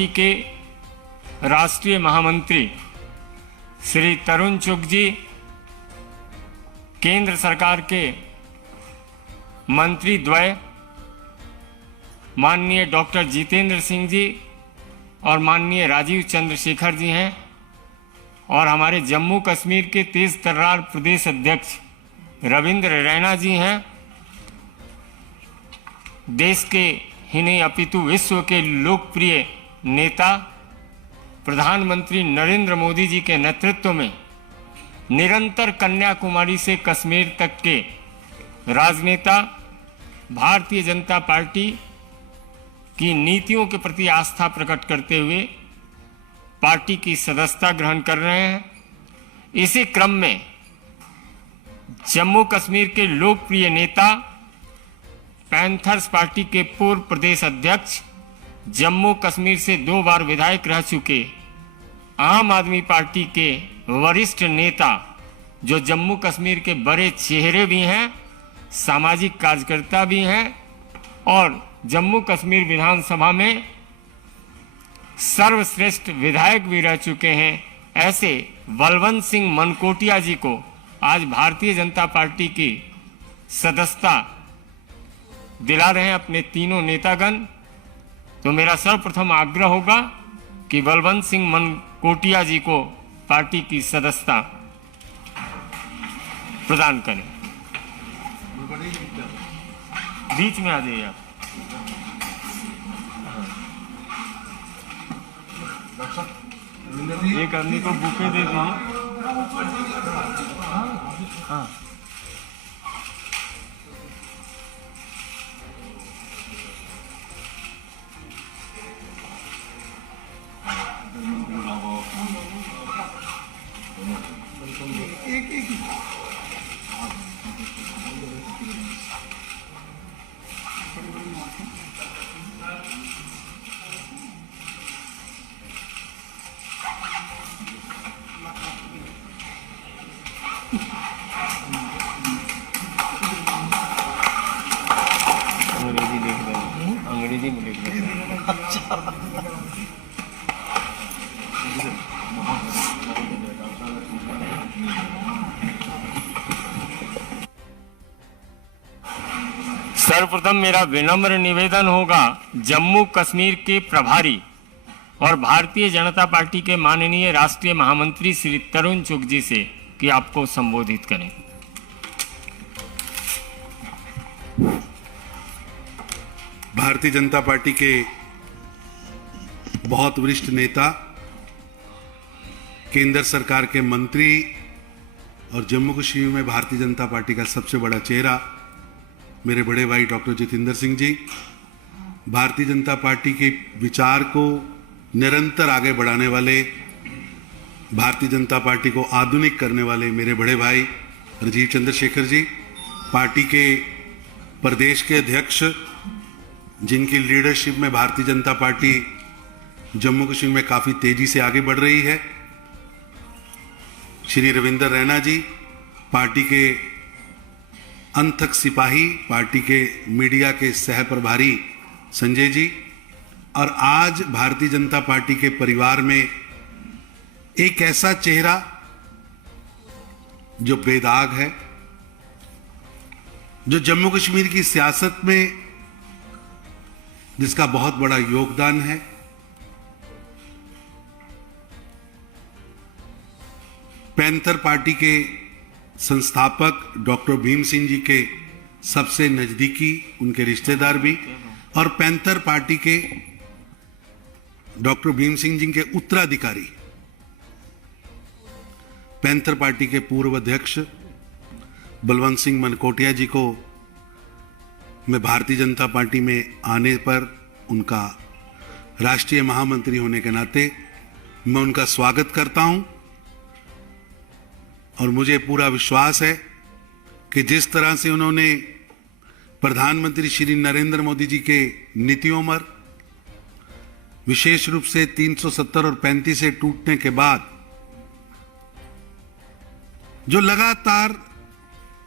Party के राष्ट्रीय महामंत्री श्री तरुण चुग जी, केंद्र सरकार के मंत्री द्वय माननीय डॉक्टर जितेंद्र सिंह जी और माननीय राजीव चंद्रशेखर जी हैं, और हमारे जम्मू कश्मीर के तेज तर्रार प्रदेश अध्यक्ष रविंद्र रैना जी हैं। देश के ही नहीं अपितु विश्व के लोकप्रिय नेता प्रधानमंत्री नरेंद्र मोदी जी के नेतृत्व में निरंतर कन्याकुमारी से कश्मीर तक के राजनेता भारतीय जनता पार्टी की नीतियों के प्रति आस्था प्रकट करते हुए पार्टी की सदस्यता ग्रहण कर रहे हैं। इसी क्रम में जम्मू कश्मीर के लोकप्रिय नेता पैंथर्स पार्टी के पूर्व प्रदेश अध्यक्ष, जम्मू कश्मीर से 2 बार विधायक रह चुके आम आदमी पार्टी के वरिष्ठ नेता, जो जम्मू कश्मीर के बड़े चेहरे भी हैं, सामाजिक कार्यकर्ता भी हैं और जम्मू कश्मीर विधानसभा में सर्वश्रेष्ठ विधायक भी रह चुके हैं, ऐसे बलवंत सिंह मनकोटिया जी को आज भारतीय जनता पार्टी की सदस्यता दिला रहे हैं अपने तीनों नेतागण। तो मेरा सर्वप्रथम आग्रह होगा कि बलवंत सिंह मनकोटिया जी को पार्टी की सदस्यता प्रदान करें। बीच में आ जाइए आप। एक आदमी को बुके दे दीजिए। हाँ, अंग्रेजी में लिख दें। सर्वप्रथम मेरा विनम्र निवेदन होगा जम्मू कश्मीर के प्रभारी और भारतीय जनता पार्टी के माननीय राष्ट्रीय महामंत्री श्री तरुण चुग जी से कि आपको संबोधित करें। भारतीय जनता पार्टी के बहुत वरिष्ठ नेता, केंद्र सरकार के मंत्री और जम्मू कश्मीर में भारतीय जनता पार्टी का सबसे बड़ा चेहरा मेरे बड़े भाई डॉक्टर जितेंद्र सिंह जी, भारतीय जनता पार्टी के विचार को निरंतर आगे बढ़ाने वाले, भारतीय जनता पार्टी को आधुनिक करने वाले मेरे बड़े भाई राजीव चंद्रशेखर जी, पार्टी के प्रदेश के अध्यक्ष जिनकी लीडरशिप में भारतीय जनता पार्टी जम्मू कश्मीर में काफ़ी तेजी से आगे बढ़ रही है, श्री रविंद्र रैना जी, पार्टी के अंतक सिपाही, पार्टी के मीडिया के सह प्रभारी संजय जी, और आज भारतीय जनता पार्टी के परिवार में एक ऐसा चेहरा जो बेदाग है, जो जम्मू कश्मीर की सियासत में जिसका बहुत बड़ा योगदान है, पैंथर पार्टी के संस्थापक डॉक्टर भीम सिंह जी के सबसे नजदीकी उनके रिश्तेदार भी, और पैंथर पार्टी के डॉक्टर भीम सिंह जी के उत्तराधिकारी पैंथर पार्टी के पूर्व अध्यक्ष बलवंत सिंह मनकोटिया जी को मैं भारतीय जनता पार्टी में आने पर उनका राष्ट्रीय महामंत्री होने के नाते मैं उनका स्वागत करता हूं, और मुझे पूरा विश्वास है कि जिस तरह से उन्होंने प्रधानमंत्री श्री नरेंद्र मोदी जी के नीतियों पर, विशेष रूप से 370 और 35 से टूटने के बाद जो लगातार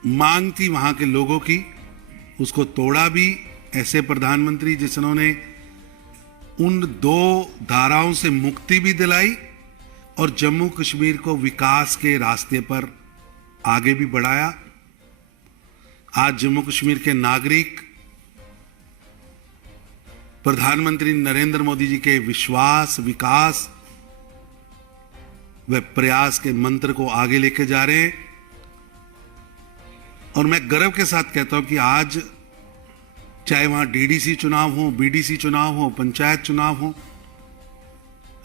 मांग थी वहां के लोगों की, उसको तोड़ा भी। ऐसे प्रधानमंत्री जिन्होंने उन दो धाराओं से मुक्ति भी दिलाई और जम्मू कश्मीर को विकास के रास्ते पर आगे भी बढ़ाया। आज जम्मू कश्मीर के नागरिक प्रधानमंत्री नरेंद्र मोदी जी के विश्वास, विकास व प्रयास के मंत्र को आगे लेके जा रहे हैं। और मैं गर्व के साथ कहता हूं कि आज चाहे वहां डीडीसी चुनाव हो, बीडीसी चुनाव हो, पंचायत चुनाव हो,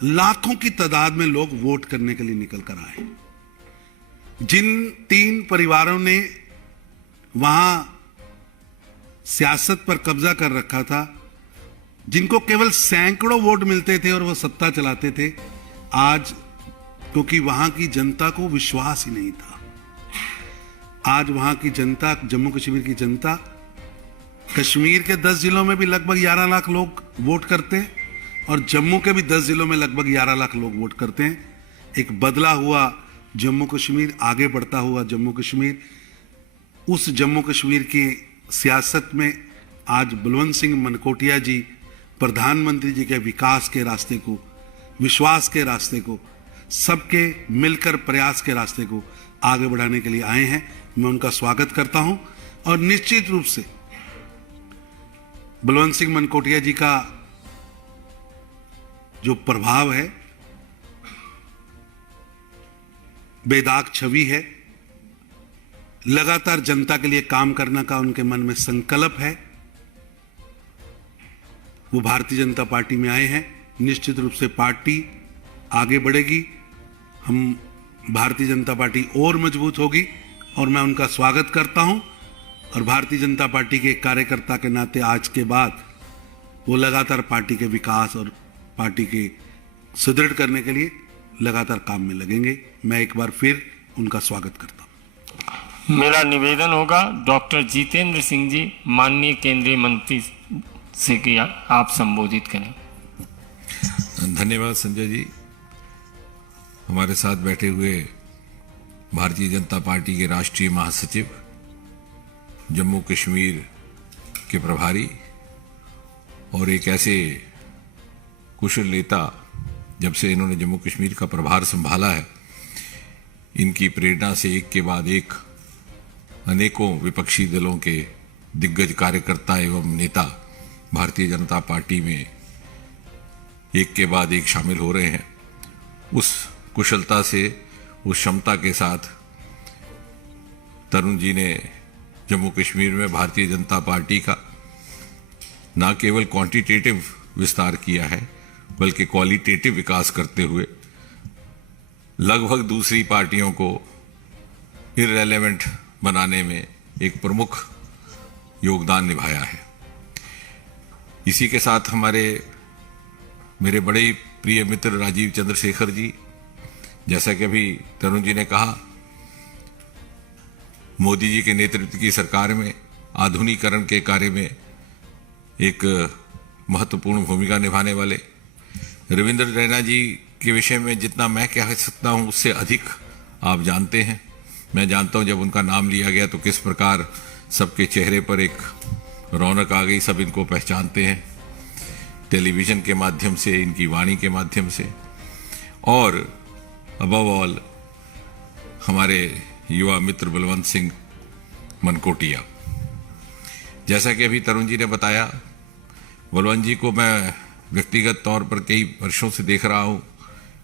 लाखों की तादाद में लोग वोट करने के लिए निकल कर आए। जिन 3 परिवारों ने वहां सियासत पर कब्जा कर रखा था, जिनको केवल सैकड़ों वोट मिलते थे और वो सत्ता चलाते थे, आज क्योंकि वहां की जनता को विश्वास ही नहीं था, आज वहां की जनता, जम्मू कश्मीर की जनता, कश्मीर के 10 जिलों में भी लगभग 11 लाख लोग वोट करते हैं और जम्मू के भी 10 जिलों में लगभग 11 लाख लोग वोट करते हैं। एक बदला हुआ जम्मू कश्मीर, आगे बढ़ता हुआ जम्मू कश्मीर, उस जम्मू कश्मीर की सियासत में आज बलवंत सिंह मनकोटिया जी प्रधानमंत्री जी के विकास के रास्ते को, विश्वास के रास्ते को, सबके मिलकर प्रयास के रास्ते को आगे बढ़ाने के लिए आए हैं। मैं उनका स्वागत करता हूं और निश्चित रूप से बलवंत सिंह मनकोटिया जी का जो प्रभाव है, बेदाग छवि है, लगातार जनता के लिए काम करने का उनके मन में संकल्प है, वो भारतीय जनता पार्टी में आए हैं। निश्चित रूप से पार्टी आगे बढ़ेगी, हम भारतीय जनता पार्टी और मजबूत होगी और मैं उनका स्वागत करता हूं। और भारतीय जनता पार्टी के कार्यकर्ता के नाते आज के बाद वो लगातार पार्टी के विकास और पार्टी के सुदृढ़ करने के लिए लगातार काम में लगेंगे। मैं एक बार फिर उनका स्वागत करता हूं। मेरा निवेदन होगा डॉक्टर जितेंद्र सिंह जी, माननीय केंद्रीय मंत्री से कि आप संबोधित करें। धन्यवाद संजय जी। हमारे साथ बैठे हुए भारतीय जनता पार्टी के राष्ट्रीय महासचिव, जम्मू कश्मीर के प्रभारी और एक ऐसे कुशल नेता, जब से इन्होंने जम्मू कश्मीर का प्रभार संभाला है, इनकी प्रेरणा से एक के बाद एक अनेकों विपक्षी दलों के दिग्गज कार्यकर्ता एवं नेता भारतीय जनता पार्टी में एक के बाद एक शामिल हो रहे हैं। उस कुशलता से, उस क्षमता के साथ तरुण जी ने जम्मू कश्मीर में भारतीय जनता पार्टी का न केवल क्वांटिटेटिव विस्तार किया है बल्कि क्वालिटेटिव विकास करते हुए लगभग दूसरी पार्टियों को इररेलेवेंट बनाने में एक प्रमुख योगदान निभाया है। इसी के साथ मेरे बड़े ही प्रिय मित्र राजीव चंद्रशेखर जी, जैसा कि अभी तरुण जी ने कहा, मोदी जी के नेतृत्व की सरकार में आधुनिकीकरण के कार्य में एक महत्वपूर्ण भूमिका निभाने वाले रविंद्र रैना जी के विषय में जितना मैं कह सकता हूं उससे अधिक आप जानते हैं। मैं जानता हूं जब उनका नाम लिया गया तो किस प्रकार सबके चेहरे पर एक रौनक आ गई, सब इनको पहचानते हैं टेलीविजन के माध्यम से, इनकी वाणी के माध्यम से, और अबव ऑल हमारे युवा मित्र बलवंत सिंह मनकोटिया। जैसा कि अभी तरुण जी ने बताया, बलवंत जी को मैं व्यक्तिगत तौर पर कई वर्षों से देख रहा हूं,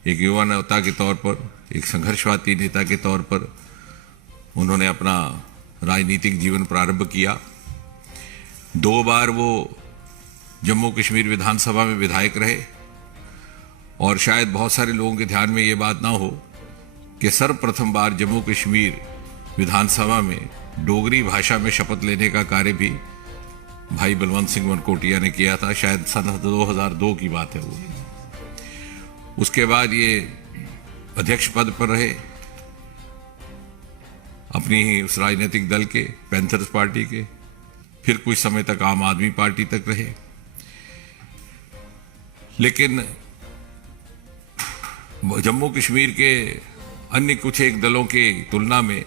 एक युवा नेता के तौर पर, एक संघर्षवादी नेता के तौर पर उन्होंने अपना राजनीतिक जीवन प्रारंभ किया। 2 बार वो जम्मू कश्मीर विधानसभा में विधायक रहे और शायद बहुत सारे लोगों के ध्यान में ये बात ना हो कि सर्वप्रथम बार जम्मू कश्मीर विधानसभा में डोगरी भाषा में शपथ लेने का कार्य भी भाई बलवंत सिंह मनकोटिया ने किया था। शायद सन 2002 की बात है वो। उसके बाद ये अध्यक्ष पद पर रहे अपनी ही उस राजनीतिक दल के, पैंथर्स पार्टी के, फिर कुछ समय तक आम आदमी पार्टी तक रहे। लेकिन जम्मू कश्मीर के अन्य कुछ एक दलों के तुलना में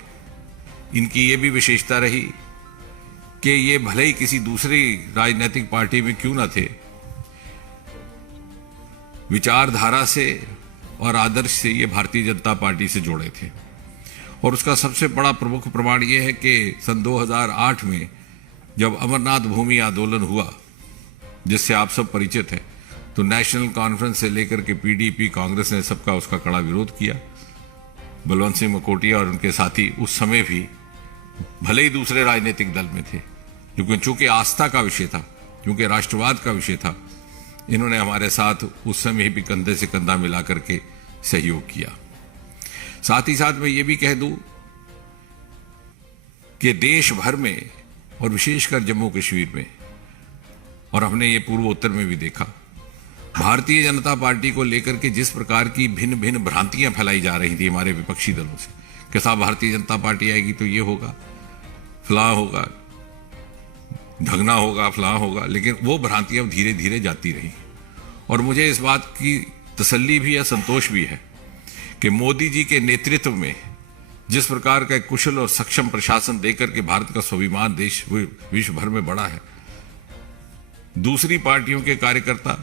इनकी ये भी विशेषता रही कि ये भले ही किसी दूसरी राजनीतिक पार्टी में क्यों ना थे, विचारधारा से और आदर्श से ये भारतीय जनता पार्टी से जुड़े थे। और उसका सबसे बड़ा प्रमुख प्रमाण ये है कि सन 2008 में जब अमरनाथ भूमि आंदोलन हुआ, जिससे आप सब परिचित हैं, तो नेशनल कॉन्फ्रेंस से लेकर के पीडीपी, कांग्रेस ने सबका उसका कड़ा विरोध किया। बलवंत सिंह मकोटिया और उनके साथी उस समय भी भले ही दूसरे राजनीतिक दल में थे, लेकिन चूंकि आस्था का विषय था, क्योंकि राष्ट्रवाद का विषय था, इन्होंने हमारे साथ उस समय भी कंधे से कंधा मिला करके सहयोग किया। साथ ही साथ मैं ये भी कह दूं कि देश भर में और विशेषकर जम्मू कश्मीर में, और हमने ये पूर्वोत्तर में भी देखा, भारतीय जनता पार्टी को लेकर के जिस प्रकार की भिन्न भिन्न भ्रांतियां फैलाई जा रही थी हमारे विपक्षी दलों से कि साहब भारतीय जनता पार्टी आएगी तो ये होगा, फलां होगा, ढगना होगा, फलां होगा, लेकिन वो भ्रांतियां धीरे धीरे जाती रही। और मुझे इस बात की तसल्ली भी है, संतोष भी है कि मोदी जी के नेतृत्व में जिस प्रकार का कुशल और सक्षम प्रशासन देकर के भारत का स्वाभिमान देश विश्व भर में बढ़ा है, दूसरी पार्टियों के कार्यकर्ता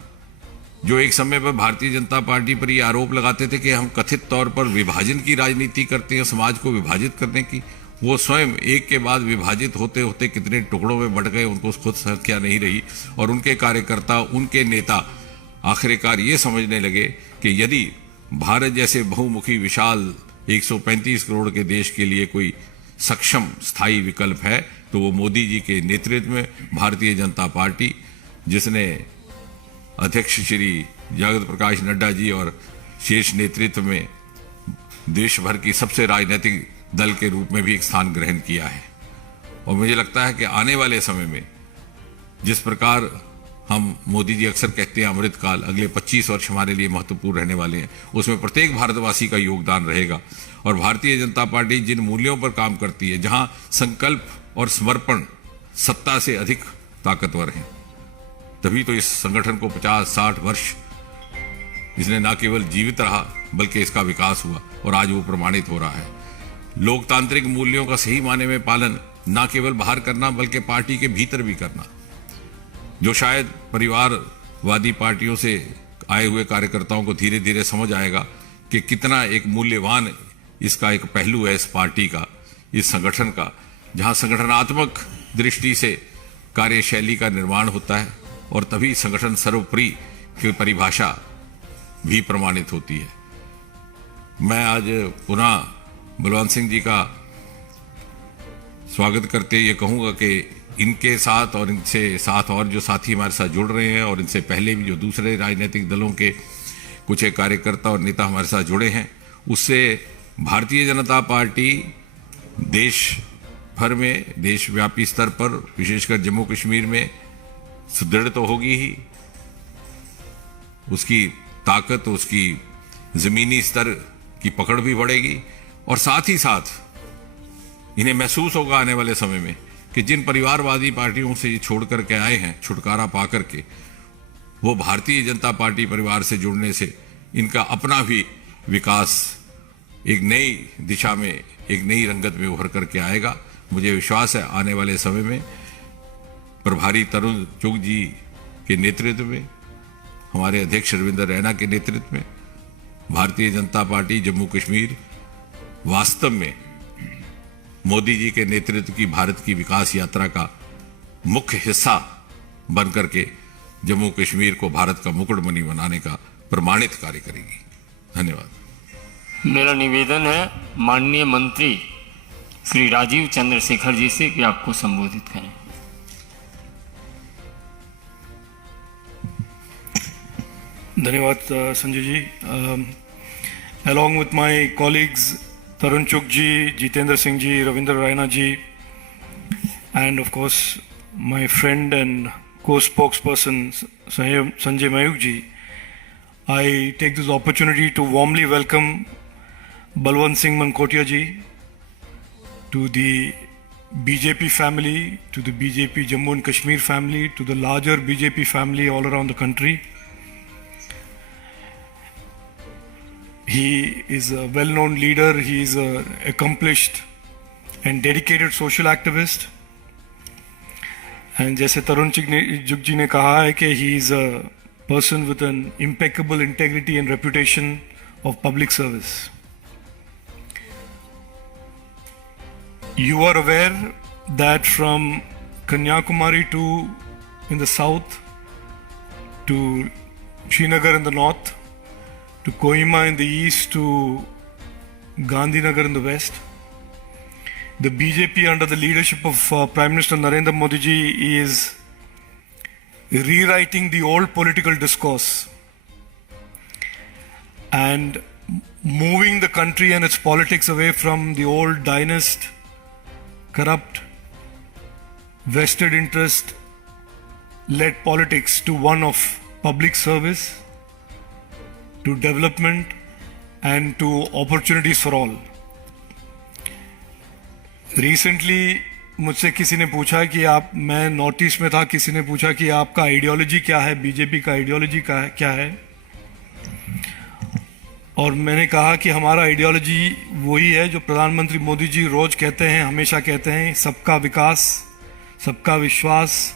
जो एक समय पर भारतीय जनता पार्टी पर यह आरोप लगाते थे कि हम कथित तौर पर विभाजन की राजनीति करते हैं, समाज को विभाजित करने की, वो स्वयं एक के बाद विभाजित होते होते कितने टुकड़ों में बढ़ गए, उनको खुद संख्या नहीं रही। और उनके कार्यकर्ता, उनके नेता आखिरकार ये समझने लगे कि यदि भारत जैसे बहुमुखी विशाल 135 करोड़ के देश के लिए कोई सक्षम स्थायी विकल्प है तो वो मोदी जी के नेतृत्व में भारतीय जनता पार्टी, जिसने अध्यक्ष श्री जगत प्रकाश नड्डा जी और शीर्ष नेतृत्व में देश भर की सबसे राजनीतिक दल के रूप में भी एक स्थान ग्रहण किया है। और मुझे लगता है कि आने वाले समय में जिस प्रकार हम मोदी जी अक्सर कहते हैं अमृतकाल, अगले 25 वर्ष हमारे लिए महत्वपूर्ण रहने वाले हैं, उसमें प्रत्येक भारतवासी का योगदान रहेगा। और भारतीय जनता पार्टी जिन मूल्यों पर काम करती है, जहां संकल्प और समर्पण सत्ता से अधिक ताकतवर हैं, तभी तो इस संगठन को 50-60 वर्ष इसने न केवल जीवित रहा बल्कि इसका विकास हुआ और आज वो प्रमाणित हो रहा है। लोकतांत्रिक मूल्यों का सही माने में पालन न केवल बाहर करना बल्कि पार्टी के भीतर भी करना, जो शायद परिवारवादी पार्टियों से आए हुए कार्यकर्ताओं को धीरे धीरे समझ आएगा कि कितना एक मूल्यवान इसका एक पहलू है इस पार्टी का, इस संगठन का, जहां संगठनात्मक दृष्टि से कार्यशैली का निर्माण होता है और तभी संगठन सर्वोपरि की परिभाषा भी प्रमाणित होती है। मैं आज पुनः बलवंत सिंह जी का स्वागत करते ये कहूंगा कि इनके साथ और इनसे साथ और जो साथी हमारे साथ जुड़ रहे हैं और इनसे पहले भी जो दूसरे राजनीतिक दलों के कुछ एक कार्यकर्ता और नेता हमारे साथ जुड़े हैं, उससे भारतीय जनता पार्टी देश भर में, देशव्यापी स्तर पर, विशेषकर जम्मू कश्मीर में सुदृढ़ तो होगी ही, उसकी ताकत, उसकी जमीनी स्तर की पकड़ भी बढ़ेगी। और साथ ही साथ इन्हें महसूस होगा आने वाले समय में कि जिन परिवारवादी पार्टियों से ये छोड़ करके आए हैं, छुटकारा पा करके, वो भारतीय जनता पार्टी परिवार से जुड़ने से इनका अपना भी विकास एक नई दिशा में, एक नई रंगत में उभर करके आएगा। मुझे विश्वास है आने वाले समय में प्रभारी तरुण चुग जी के नेतृत्व में, हमारे अध्यक्ष रविंद्र रैना के नेतृत्व में भारतीय जनता पार्टी जम्मू कश्मीर वास्तव में मोदी जी के नेतृत्व की भारत की विकास यात्रा का मुख्य हिस्सा बन करके जम्मू कश्मीर को भारत का मुकुटमणि बनाने का प्रमाणित कार्य करेगी। धन्यवाद। मेरा निवेदन है माननीय मंत्री श्री राजीव चंद्रशेखर जी से कि आपको संबोधित करें। धन्यवाद Sanjay ji. Along with my colleagues Tarun Chugh ji, Jitendra Singh ji, Ravindra Raina ji, and of course my friend and co-spokesperson Sanjay Mayuk ji, I take this opportunity to warmly welcome Balwant Singh Mankotia ji to the BJP family, to the BJP Jammu and Kashmir family, to the larger BJP family all around the country. He is a well-known leader. He is an accomplished and dedicated social activist. And जैसे तरुण चुग जी ने कहा है कि he is a person with an impeccable integrity and reputation of public service. You are aware that from Kanyakumari to in the south, to Srinagar in the north, to Kohima in the east, to Gandhinagar in the west, the BJP under the leadership of Prime Minister Narendra Modi ji is rewriting the old political discourse and moving the country and its politics away from the old dynast, corrupt, vested interest led politics to one of public service, to development and to opportunities for all. Recently मुझसे किसी ने पूछा कि आप, मैं north east में था, किसी ने पूछा कि आपका आइडियोलॉजी क्या है, बीजेपी का आइडियोलॉजी क्या है, और मैंने कहा कि हमारा आइडियोलॉजी वही है जो प्रधानमंत्री मोदी जी रोज कहते हैं, हमेशा कहते हैं, सबका विकास, सबका विश्वास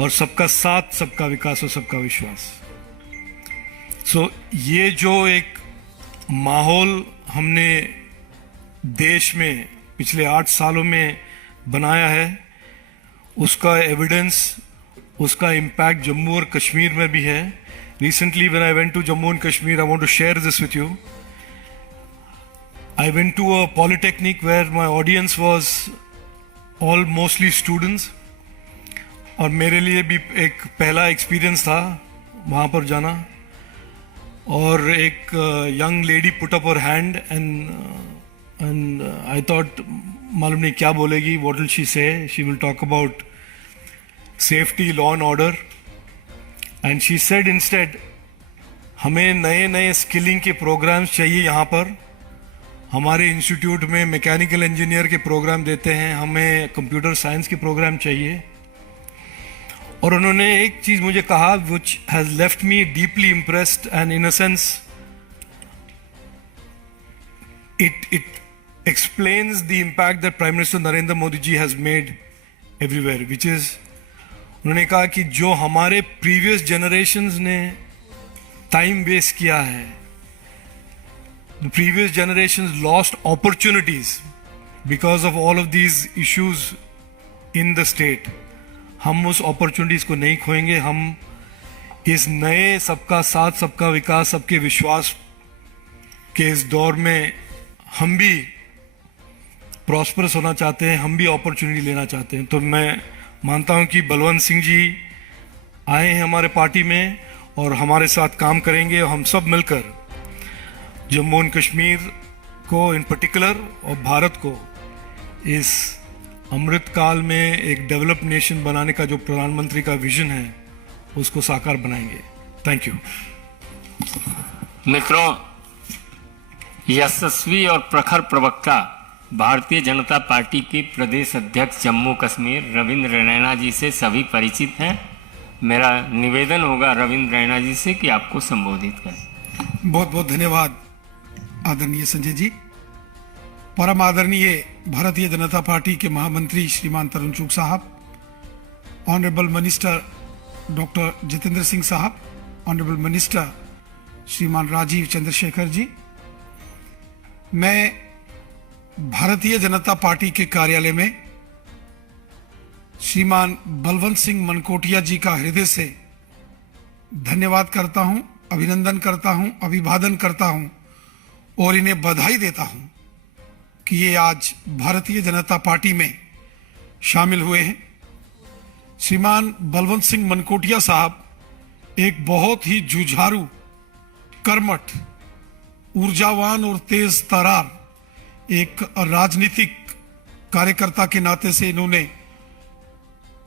और सबका साथ, सबका विकास और सबका विश्वास. सो ये जो एक माहौल हमने देश में पिछले 8 सालों में बनाया है, उसका एविडेंस, उसका इम्पैक्ट जम्मू और कश्मीर में भी है. Recently when I went to Jammu and Kashmir, I want to share this with you. I went to a polytechnic where my audience was all mostly students, और मेरे लिए भी एक पहला एक्सपीरियंस था वहाँ पर जाना. और एक young lady put up her hand and I thought मालूम नहीं क्या बोलेगी, what will she say? She will talk about safety, law and order. And she said instead, हमें नए नए स्किलिंग के प्रोग्राम्स चाहिए यहाँ पर. हमारे इंस्टीट्यूट में मैकेनिकल इंजीनियर के प्रोग्राम देते हैं, हमें कंप्यूटर साइंस के प्रोग्राम चाहिए. और उन्होंने एक चीज़ मुझे कहा which has left me deeply impressed and in a sense it explains the impact that Prime Minister Narendra Modi ji has made everywhere, which is, उन्होंने कहा कि जो हमारे प्रीवियस जनरेशन्स ने टाइम वेस्ट किया है, the previous generations lost opportunities because of all of these issues in the state. हम उस अपॉर्चुनिटीज को नहीं खोएंगे. हम इस नए सबका साथ, सबका विकास, सबके विश्वास के इस दौर में हम भी प्रॉस्परस होना चाहते हैं, हम भी अपॉर्चुनिटी लेना चाहते हैं. तो मैं मानता हूं कि बलवंत सिंह जी आए हैं हमारे पार्टी में और हमारे साथ काम करेंगे, और हम सब मिलकर जम्मू एंड कश्मीर को इन पर्टिकुलर और भारत को इस अमृत काल में एक डेवलप्ड नेशन बनाने का जो प्रधानमंत्री का विजन है उसको साकार बनाएंगे. Thank you. मित्रों, यशस्वी और प्रखर प्रवक्ता भारतीय जनता पार्टी के प्रदेश अध्यक्ष जम्मू कश्मीर रविंद्र रैना जी से सभी परिचित हैं. मेरा निवेदन होगा रविंद्र रैना जी से कि आपको संबोधित करें. बहुत बहुत धन्यवाद आदरणीय संजय जी. परम आदरणीय भारतीय जनता पार्टी के महामंत्री श्रीमान तरुण चुग साहब, honourable minister doctor Jitendra Singh साहब, ऑनरेबल मिनिस्टर श्रीमान राजीव चंद्रशेखर जी, मैं भारतीय जनता पार्टी के कार्यालय में श्रीमान बलवंत सिंह मनकोटिया जी का हृदय से धन्यवाद करता हूं, अभिनंदन करता हूं, अभिवादन करता हूं और इन्हें बधाई देता हूं कि ये आज भारतीय जनता पार्टी में शामिल हुए हैं. श्रीमान बलवंत सिंह मनकोटिया साहब एक बहुत ही जुझारू, कर्मठ, ऊर्जावान और तेज तर्रार एक राजनीतिक कार्यकर्ता के नाते से इन्होंने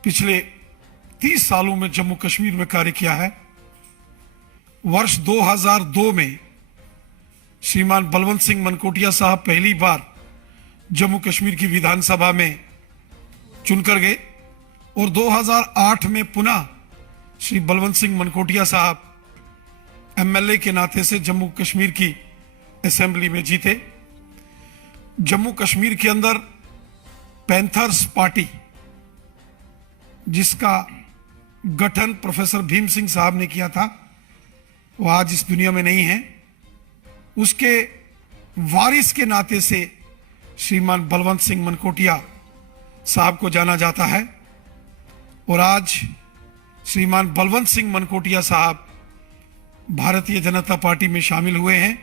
पिछले 30 सालों में जम्मू कश्मीर में कार्य किया है. वर्ष 2002 में श्रीमान बलवंत सिंह मनकोटिया साहब पहली बार जम्मू कश्मीर की विधानसभा में चुनकर गए और 2008 में पुनः श्री बलवंत सिंह मनकोटिया साहब एमएलए के नाते से जम्मू कश्मीर की असेंबली में जीते. जम्मू कश्मीर के अंदर पैंथर्स पार्टी, जिसका गठन प्रोफेसर भीम सिंह साहब ने किया था, वो आज इस दुनिया में नहीं है। उसके वारिस के नाते से श्रीमान बलवंत सिंह मनकोटिया साहब को जाना जाता है। और आज श्रीमान बलवंत सिंह मनकोटिया साहब भारतीय जनता पार्टी में शामिल हुए हैं।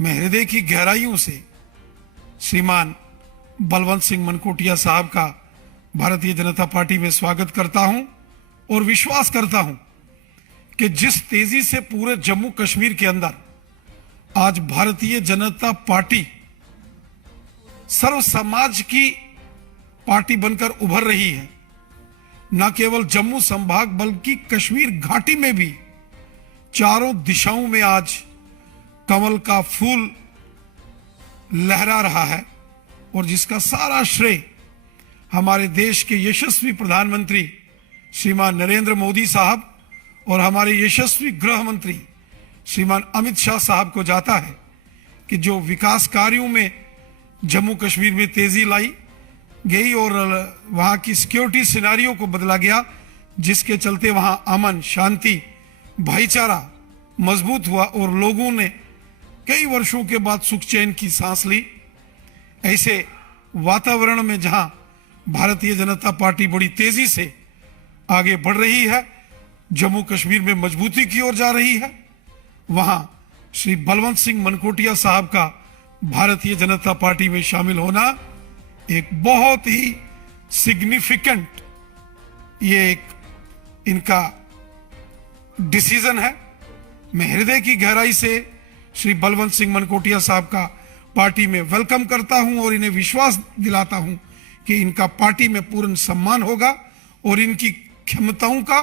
मैं हृदय की गहराइयों से श्रीमान बलवंत सिंह मनकोटिया साहब का भारतीय जनता पार्टी में स्वागत करता हूं और विश्वास करता हूं कि जिस तेजी से पूरे जम्मू कश्मीर के अंदर आज भारतीय जनता पार्टी सर्व समाज की पार्टी बनकर उभर रही है, न केवल जम्मू संभाग बल्कि कश्मीर घाटी में भी चारों दिशाओं में आज कमल का फूल लहरा रहा है। और जिसका सारा श्रेय हमारे देश के यशस्वी प्रधानमंत्री श्रीमान नरेंद्र मोदी साहब और हमारे यशस्वी गृह मंत्री श्रीमान अमित शाह साहब को जाता है कि जो विकास कार्यों में जम्मू कश्मीर में तेजी लाई गई और वहां की सिक्योरिटी सिनारियों को बदला गया, जिसके चलते वहां अमन, शांति, भाईचारा मजबूत हुआ और लोगों ने कई वर्षों के बाद सुख चैन की सांस ली। ऐसे वातावरण में जहां भारतीय जनता पार्टी बड़ी तेजी से आगे बढ़ रही है, जम्मू कश्मीर में मजबूती की ओर जा रही है, वहां श्री बलवंत सिंह मनकोटिया साहब का भारतीय जनता पार्टी में शामिल होना एक बहुत ही सिग्निफिकेंट ये एक इनका डिसीजन है। मैं हृदय की गहराई से श्री बलवंत सिंह मनकोटिया साहब का पार्टी में वेलकम करता हूं और इन्हें विश्वास दिलाता हूं कि इनका पार्टी में पूर्ण सम्मान होगा और इनकी क्षमताओं का,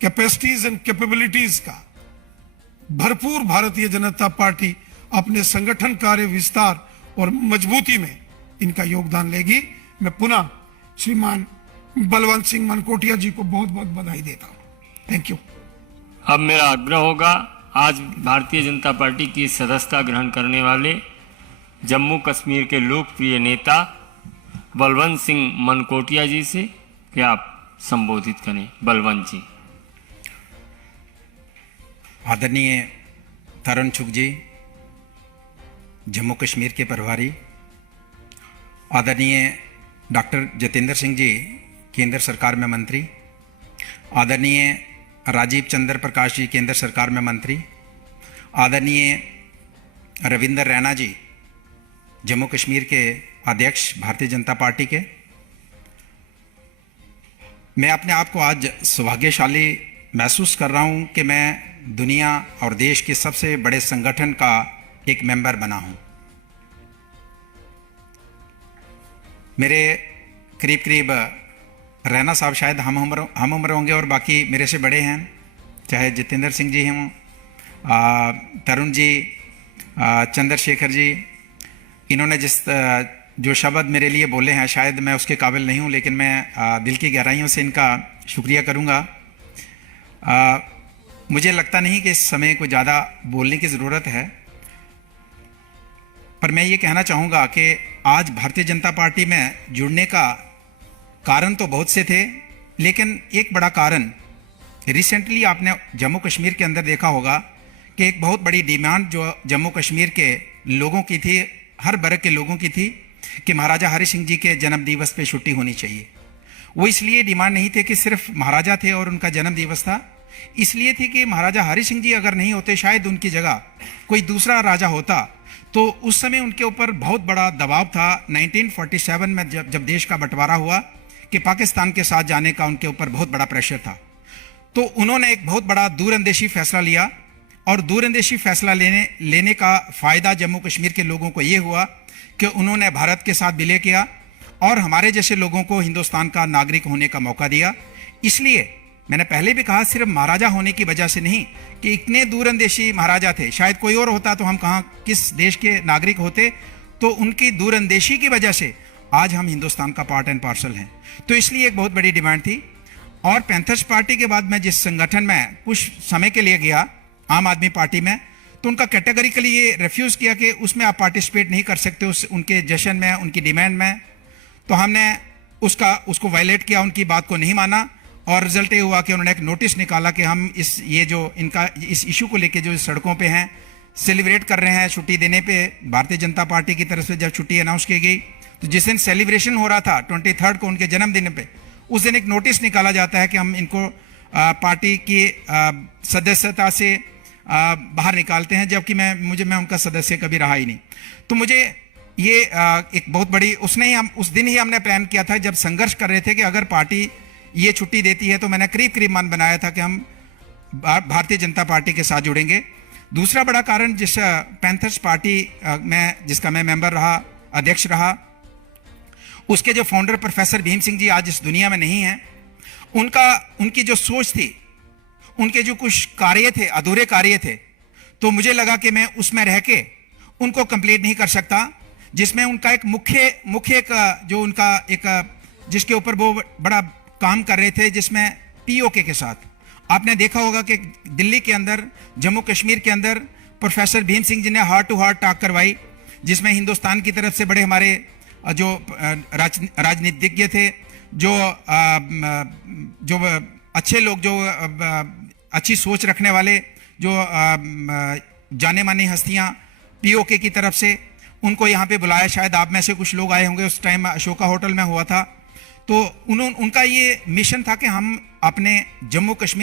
कैपेसिटीज एंड कैपेबिलिटीज का भरपूर भारतीय जनता पार्टी अपने संगठन कार्य विस्तार और मजबूती में इनका योगदान लेगी। मैं पुनः श्रीमान बलवंत सिंह मनकोटिया जी को बहुत बहुत बधाई देता हूं। Thank you. अब मेरा आग्रह होगा आज भारतीय जनता पार्टी की सदस्यता ग्रहण करने वाले जम्मू कश्मीर के लोकप्रिय नेता बलवंत सिंह मनकोटिया जी से कि आप संबोधित करें। बलवंत जी। आदरणीय तरुण चुग जी, जम्मू कश्मीर के प्रभारी, आदरणीय डॉक्टर जितेंद्र सिंह जी, केंद्र सरकार में मंत्री, आदरणीय राजीव चंद्र प्रकाश जी, केंद्र सरकार में मंत्री, आदरणीय रविंदर रैना जी, जम्मू कश्मीर के अध्यक्ष भारतीय जनता पार्टी के। मैं अपने आप को आज सौभाग्यशाली महसूस कर रहा हूं कि मैं दुनिया और देश के सबसे बड़े संगठन का एक मेंबर बना हूं। मेरे करीब करीब रैना साहब शायद हम उम्र होंगे और बाकी मेरे से बड़े हैं, चाहे जितेंद्र सिंह जी हों, तरुण जी, चंद्रशेखर जी। इन्होंने जो शब्द मेरे लिए बोले हैं शायद मैं उसके काबिल नहीं हूं, लेकिन मैं दिल की गहराइयों से इनका शुक्रिया करूंगा। मुझे लगता नहीं कि इस समय को ज़्यादा बोलने की ज़रूरत है, पर मैं ये कहना चाहूँगा कि आज भारतीय जनता पार्टी में जुड़ने का कारण तो बहुत से थे, लेकिन एक बड़ा कारण रिसेंटली आपने जम्मू कश्मीर के अंदर देखा होगा कि एक बहुत बड़ी डिमांड जो जम्मू कश्मीर के लोगों की थी, हर वर्ग के लोगों की थी, कि महाराजा हरि सिंह जी के जन्म दिवस पे छुट्टी होनी चाहिए। वो इसलिए डिमांड नहीं थी कि सिर्फ महाराजा थे और उनका जन्म दिवस था, इसलिए थी कि महाराजा हरि सिंह जी अगर नहीं होते, शायद उनकी जगह कोई दूसरा राजा होता, तो उस समय उनके ऊपर बहुत बड़ा दबाव था। 1947 में जब देश का बंटवारा हुआ कि पाकिस्तान के साथ जाने का उनके ऊपर बहुत बड़ा प्रेशर था, तो उन्होंने एक बहुत बड़ा दूरअंदेशी फैसला लिया और दूरअंदेशी फैसला लेने का फ़ायदा जम्मू कश्मीर के लोगों को ये हुआ कि उन्होंने भारत के साथ विलय किया और हमारे जैसे लोगों को हिंदुस्तान का नागरिक होने का मौका दिया। इसलिए मैंने पहले भी कहा, सिर्फ महाराजा होने की वजह से नहीं कि इतने दूरअंदेशी महाराजा थे, शायद कोई और होता तो हम कहाँ किस देश के नागरिक होते, तो उनकी दूरअंदेशी की वजह से आज हम हिंदुस्तान का पार्ट एंड पार्सल हैं। तो इसलिए एक बहुत बड़ी डिमांड थी। और पैंथर्स पार्टी के बाद मैं जिस संगठन में कुछ समय के लिए गया, आम आदमी पार्टी में, तो उनका कैटेगरिकली ये रिफ्यूज़ किया कि उसमें आप पार्टिसिपेट नहीं कर सकते, उनके जश्न में, उनकी डिमांड में। तो हमने उसको वायलेट किया, उनकी बात को नहीं माना और रिजल्ट ये हुआ कि उन्होंने एक नोटिस निकाला कि हम इस इशू को लेके जो सड़कों पे हैं सेलिब्रेट कर रहे हैं छुट्टी देने पे। भारतीय जनता पार्टी की तरफ से जब छुट्टी अनाउंस की गई तो जिस दिन सेलिब्रेशन हो रहा था 23 को उनके जन्मदिन पे, उस दिन एक नोटिस निकाला जाता है कि हम इनको पार्टी की सदस्यता से बाहर निकालते हैं, जबकि मैं उनका सदस्य कभी रहा ही नहीं। तो मुझे ये एक बहुत बड़ी उस दिन ही हमने प्लान किया था जब संघर्ष कर रहे थे कि अगर पार्टी ये छुट्टी देती है तो मैंने करीब मन बनाया था कि हम भारतीय जनता पार्टी के साथ जुड़ेंगे। दूसरा बड़ा कारण जिस पैंथर्स पार्टी जिसका मैं मेंबर रहा, अध्यक्ष रहा, उसके जो फाउंडर प्रोफेसर भीम सिंह जी आज इस दुनिया में नहीं हैं, उनकी जो सोच थी, उनके जो कुछ कार्य थे, अधूरे कार्य थे, तो मुझे लगा कि मैं उसमें रह के उनको कंप्लीट नहीं कर सकता, जिसमें उनका एक मुख्य जो उनका एक जिसके ऊपर वो बड़ा काम कर रहे थे, जिसमें पीओके के साथ आपने देखा होगा कि दिल्ली के अंदर, जम्मू कश्मीर के अंदर प्रोफेसर भीम सिंह जी ने हार्ट टू हार्ट टॉक करवाई, जिसमें हिंदुस्तान की तरफ से बड़े हमारे जो राजनीतिज्ञ थे, जो अच्छे लोग, जो अच्छी सोच रखने वाले, जो जाने मानी हस्तियां पीओके की तरफ से, उनको यहाँ पे बुलाया। शायद आप में से कुछ लोग आए होंगे, उस टाइम अशोका होटल में हुआ था। तो उनका ये मिशन था कि हम अपने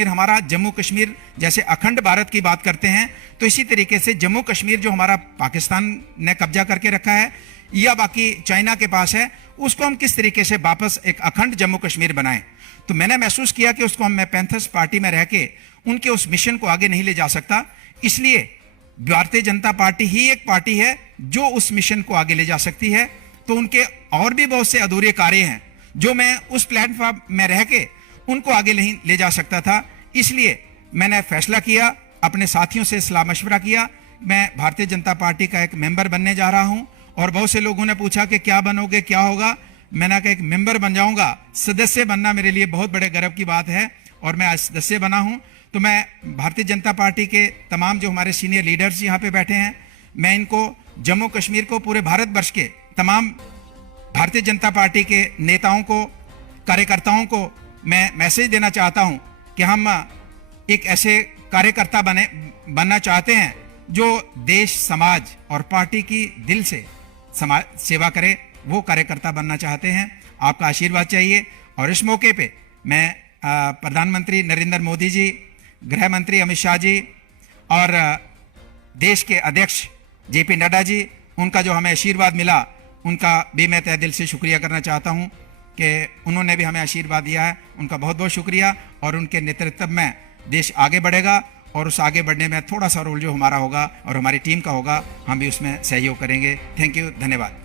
हमारा जम्मू कश्मीर जैसे अखंड भारत की बात करते हैं, तो इसी तरीके से जम्मू कश्मीर जो हमारा पाकिस्तान ने कब्जा करके रखा है या बाकी चाइना के पास है, उसको हम किस तरीके से वापस एक अखंड जम्मू कश्मीर बनाएं। तो मैंने महसूस किया कि उसको मैं पैंथर्स पार्टी में रह के उनके उस मिशन को आगे नहीं ले जा सकता, इसलिए भारतीय जनता पार्टी ही एक पार्टी है जो उस मिशन को आगे ले जा सकती है। तो उनके और भी बहुत से अधूरे कार्य हैं जो मैं उस प्लेटफॉर्म में रह के उनको आगे नहीं ले जा सकता था, इसलिए मैंने फैसला किया, अपने साथियों से सलाह मशवरा किया, मैं भारतीय जनता पार्टी का एक मेंबर बनने जा रहा हूं। और बहुत से लोगों ने पूछा कि क्या बनोगे, क्या होगा। मैंने कहा एक मेंबर बन जाऊंगा। सदस्य बनना मेरे लिए बहुत बड़े गर्व की बात है और मैं आज सदस्य बना हूं। तो मैं भारतीय जनता पार्टी के तमाम जो हमारे सीनियर लीडर्स यहाँ पे बैठे हैं, मैं इनको जम्मू कश्मीर को, पूरे भारतवर्ष के तमाम भारतीय जनता पार्टी के नेताओं को, कार्यकर्ताओं को मैं मैसेज देना चाहता हूं कि हम एक ऐसे कार्यकर्ता बनना चाहते हैं जो देश, समाज और पार्टी की दिल से सेवा करे, वो कार्यकर्ता बनना चाहते हैं। आपका आशीर्वाद चाहिए। और इस मौके पे मैं प्रधानमंत्री नरेंद्र मोदी जी, गृह मंत्री अमित शाह जी और देश के अध्यक्ष जेपी नड्डा जी, उनका जो हमें आशीर्वाद मिला, उनका भी मैं तहे दिल से शुक्रिया करना चाहता हूं कि उन्होंने भी हमें आशीर्वाद दिया है। उनका बहुत बहुत शुक्रिया। और उनके नेतृत्व में देश आगे बढ़ेगा और उस आगे बढ़ने में थोड़ा सा रोल जो हमारा होगा और हमारी टीम का होगा, हम भी उसमें सहयोग करेंगे। थैंक यू, धन्यवाद।